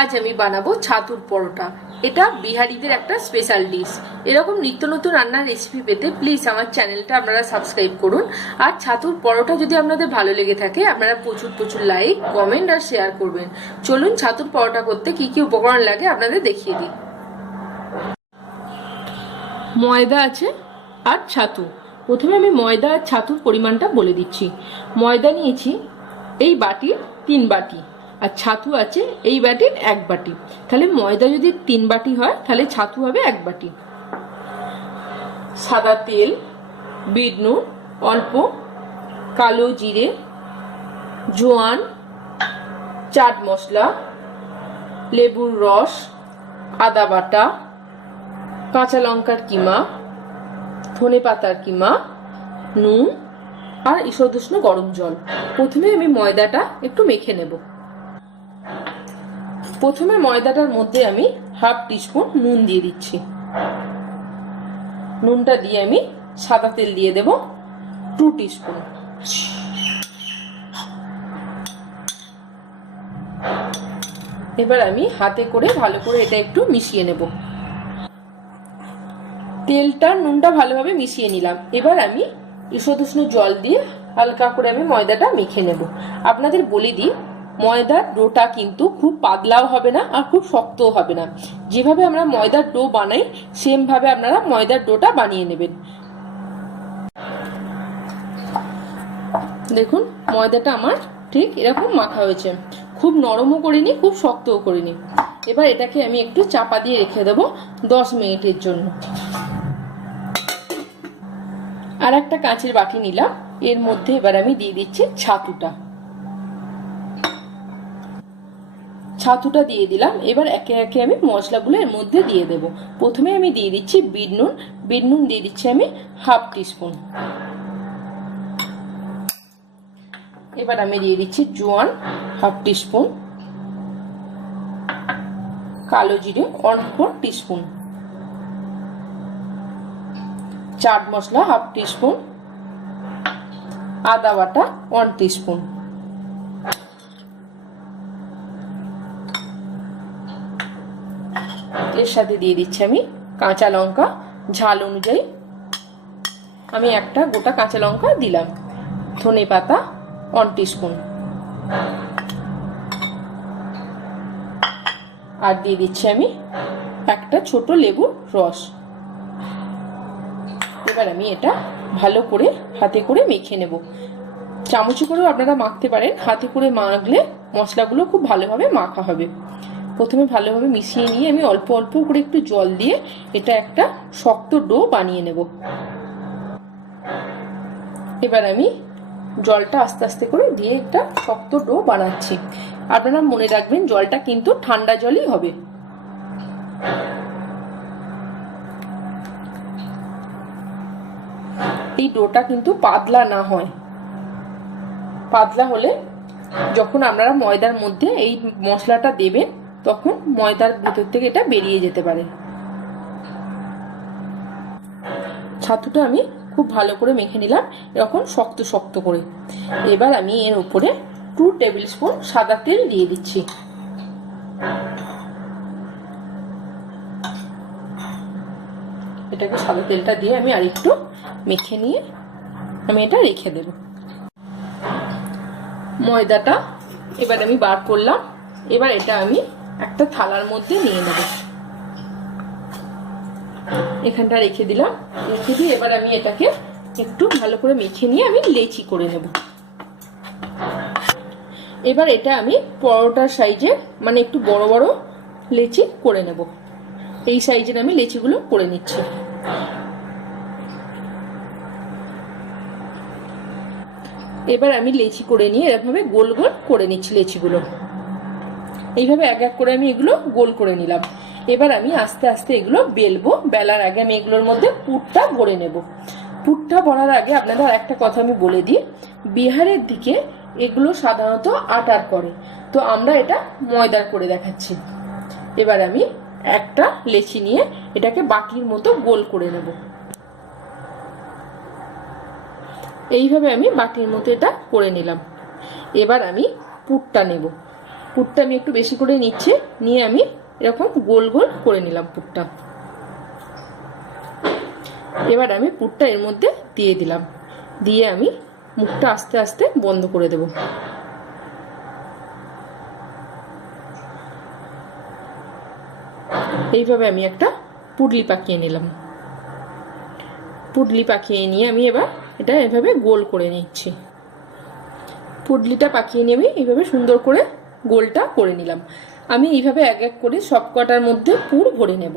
আজ আমি বানাবো ছাতুর পরোটা। এটা বিহারিদের একটা স্পেশাল ডিশ। এরকম নিত্য নতুন রান্নার রেসিপি পেতে প্লিজ আমার চ্যানেলটা আপনারা সাবস্ক্রাইব করুন। আর ছাতুর পরোটা যদি আপনাদের ভালো লেগে থাকে আপনারা প্রচুর প্রচুর লাইক, কমেন্ট আর শেয়ার করবেন। চলুন ছাতুর পরোটা করতে কি কি উপকরণ লাগে আপনাদের দেখিয়ে দিই। ময়দা আছে আর ছাতু। প্রথমে আমি ময়দা আর ছাতুর পরিমাণটা বলে দিচ্ছি। ময়দা নিয়েছি এই বাটির 3 বাটি, আর ছাতু আছে এই বাটির 1 বাটি। তাহলে ময়দা যদি 3 বাটি হয় তাহলে ছাতু হবে 1 বাটি। সাদা তেল, বিট নুন অল্প, কালো জিরে, জোয়ান, চাট মশলা, লেবুর রস, আদা বাটা, কাঁচা লঙ্কার কিমা, ধনে পাতার কিমা, নুন আর ঈষদুষ্ণ গরম জল। প্রথমে আমি ময়দাটা একটু মেখে নেব। প্রথমে ময়দাটার মধ্যে আমি হাফ টিস্পুন নুন দিয়ে দিচ্ছি। নুনটা দিয়ে আমি সাদা তেল দিয়ে দেব 2 টিস্পুন। এবার আমি হাতে করে ভালো করে এটা একটু মিশিয়ে নেব। তেলটা নুনটা ভালোভাবে মিশিয়ে নিলাম। এবার আমি ঈষদুষ্ণ জল দিয়ে হালকা করে আমি ময়দাটা মেখে নেব। আপনাদের বলে দিই, ময়দার ডোটা কিন্তু খুব পাতলাও হবে না আর খুব শক্তও হবে না। যেভাবে আমরা ময়দার ডো বানাই সেম ভাবে আপনারা ময়দার ডোটা বানিয়ে নেবেন। দেখুন ময়দাটা আমার ঠিক এরকম মাখা হয়েছে। খুব নরমও করিনি, খুব শক্তও করিনি। এবার এটাকে আমি একটু চাপা দিয়ে রেখে দেব 10 মিনিটের জন্য। আর একটা কাঁচের বাটি নিলাম, এর মধ্যে এবার আমি দিয়ে দিচ্ছি ছাতুটা। ছাতুটা দিয়ে দিলাম। এবার একে একে আমি মশলাগুলো এর মধ্যে দিয়ে দেব। প্রথমে আমি দিয়ে দিচ্ছি বিট নুন। বিট নুন দিয়ে দিচ্ছি আমি হাফ টিস্পুন। এবার আমি দিয়ে দিচ্ছি জোয়ান হাফ টিস্পুন, কালো জিরে 1/4 teaspoon, chaat masala half teaspoon, আদা বাটা 1 টিস্পুন। এর সাথে দিয়ে দিচ্ছি আমি কাঁচা লঙ্কা, ঝাল অনুযায়ী আমি একটা গোটা কাঁচা লঙ্কা দিলাম, ধনে পাতা 1 টিস্পুন, আর দিয়ে দিচ্ছি আমি একটা ছোট লেবুর রস। এবার আমি এটা ভালো করে হাতে করে মেখে নেব। চামচে করেও আপনারা মাখতে পারেন, হাতে করে মাখলে মশলাগুলো খুব ভালোভাবে মাখা হবে। প্রথমে ভালোভাবে মিশিয়ে নিয়ে আমি অল্প অল্প করে একটু জল দিয়ে এটা একটা শক্ত ডো বানিয়ে নেব। এবার আমি জলটা আস্তে আস্তে করে দিয়ে একটা শক্ত ডো বানাচ্ছি। আপনারা মনে রাখবেন জলটা কিন্তু ঠান্ডা জলই হবে। এই ডোটা কিন্তু পাতলা না হয়। পাতলা হলে যখন আপনারা ময়দার মধ্যে এই মশলাটা দেবেন তখন ময়দার ভেতর থেকে এটা বেরিয়ে যেতে পারে। ছাতুটা আমি খুব ভালো করে মেখে নিলাম এরকম শক্ত শক্ত করে। এবার আমি এর উপরে 2 টেবিল স্পুন সাদা তেল দিয়ে দিচ্ছি। এটাকে সাদা তেলটা দিয়ে আমি আরেকটু মেখে নিয়ে আমি এটা রেখে দেব। ময়দাটা এবার আমি বার করলাম। এবার এটা আমি একটা থালার মধ্যে নিয়ে নেব। এখানটা রেখে দিলাম। রেখে দিয়ে এবার আমি এটাকে একটু ভালো করে মেখে নিয়ে আমি লেচি করে নেব। এবার এটা আমি পরোটার সাইজে মানে একটু বড় বড় লেচি করে নেব। এই সাইজের আমি লেচিগুলো করে নিচ্ছি। এবার আমি লেচি করে নিয়ে এরকমভাবে গোল গোল করে নিচ্ছি লেচিগুলো। এইভাবে এক এক করে আমি এগুলো গোল করে নিলাম। এবার আমি আস্তে আস্তে এগুলো বেলবো। বেলার আগে আমি এগুলোর মধ্যে পুরটা ভরে নেব। পুরটা ভরার আগে আপনাদের একটা কথা আমি বলে দিই, বিহারের দিকে এগুলো সাধারণত আটার করে, তো আমরা এটা ময়দার করে দেখাচ্ছি। এবার আমি একটা লেচি নিয়ে এটাকে বাটির মতো গোল করে নেব। এইভাবে আমি বাটির মতো এটা করে নিলাম। এবার আমি পুরটা নেব। পুরটা আমি একটু বেশি করে নিচ্ছি, নিয়ে আমি এরকম গোল গোল করে নিলাম পুরটা। এবার আমি পুরটা এর মধ্যে দিয়ে দিলাম, দিয়ে আমি মুখটা আস্তে আস্তে বন্ধ করে দেব। এইভাবে আমি একটা পুডলি পাকিয়ে নিলাম। পুডলি পাকিয়ে নিয়ে আমি এবার এটা এভাবে গোল করে নিচ্ছি। পুডলিটা পাকিয়ে নিয়ে আমি এইভাবে সুন্দর করে গোলটা করে নিলাম। আমি এইভাবে এক এক করে সব কটার মধ্যে পুর ভরে নেব।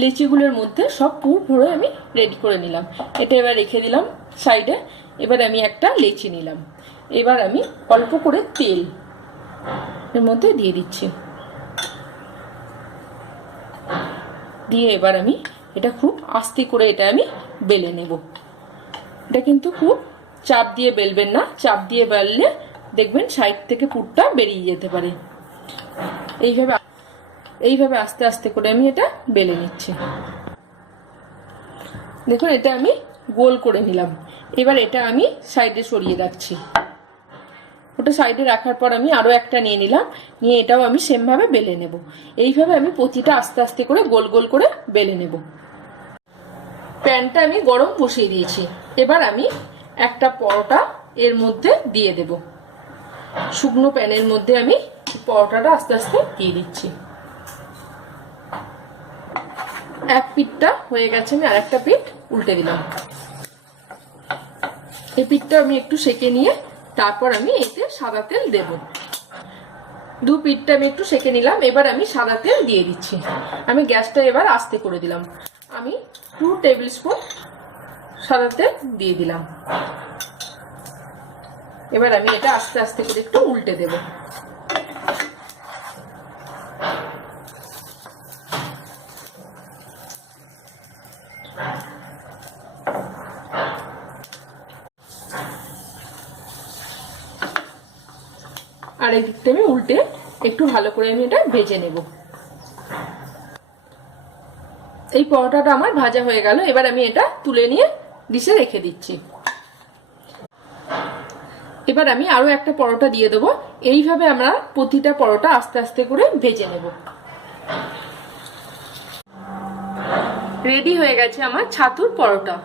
লিচিগুলোর মধ্যে সব পুর ভরে আমি রেডি করে নিলাম। এটা এবার রেখে দিলাম সাইডে। এবার আমি একটা লেচি নিলাম। এবার আমি অল্প করে তেল এর মধ্যে দিয়ে দিচ্ছি, দিয়ে এবার আমি এটা খুব আস্তে করে এটা আমি বেলে নেব। এটা কিন্তু খুব চাপ দিয়ে বেলবেন না, চাপ দিয়ে বেললে দেখবেন সাইড থেকে পুরটা বেরিয়ে যেতে পারে। এইভাবে আস্তে আস্তে করে আমি এটা বেলে নিচ্ছি। দেখুন এটা আমি গোল করে নিলাম। এবার এটা আমি সাইডে সরিয়ে রাখছি। ওটা সাইডে রাখার পর আমি আরো একটা নিয়ে নিলাম, নিয়ে এটাও আমি সেম ভাবে বেলে নেব। এইভাবে আমি প্রতিটা আস্তে আস্তে করে গোল গোল করে বেলে নেব। প্যানটা আমি গরম বসিয়ে দিয়েছি। এবার আমি একটা পরোটা এর মধ্যে দিয়ে দেব। শুকনো প্যানের মধ্যে আমি পরোটাটা আস্তে আস্তে দিয়ে দিচ্ছি। এক পিঠটা হয়ে গেছে, আমি আরেকটা পিঠ উল্টে দিলাম। এই পিঠটা আমি একটু সেকে নিয়ে তারপর আমি এতে সাদা তেল দেব। দু পিঠটা আমি একটু সেকে নিলাম। এবার আমি সাদা তেল দিয়ে দিচ্ছি। আমি গ্যাসটা এবার আস্তে করে দিলাম। আমি 2 টেবিল স্পুন সাদা তেল দিয়ে দিলাম। এবার আমি এটা আস্তে আস্তে করে একটু উল্টে দেব। আর এই দিকটা আমি উল্টে একটু ভালো করে আমি এটা ভেজে নেব। এই পরোটাটা আমার ভাজা হয়ে গেল। এবার আমি এটা তুলে নিয়ে ডিশে রেখে দিচ্ছি। এবার আমি আরো একটা পরোটা দিয়ে দেবো। এইভাবে আমরা প্রতিটা পরোটা আস্তে আস্তে করে ভেজে নেব। রেডি হয়ে গেছে আমার ছাতুর পরোটা।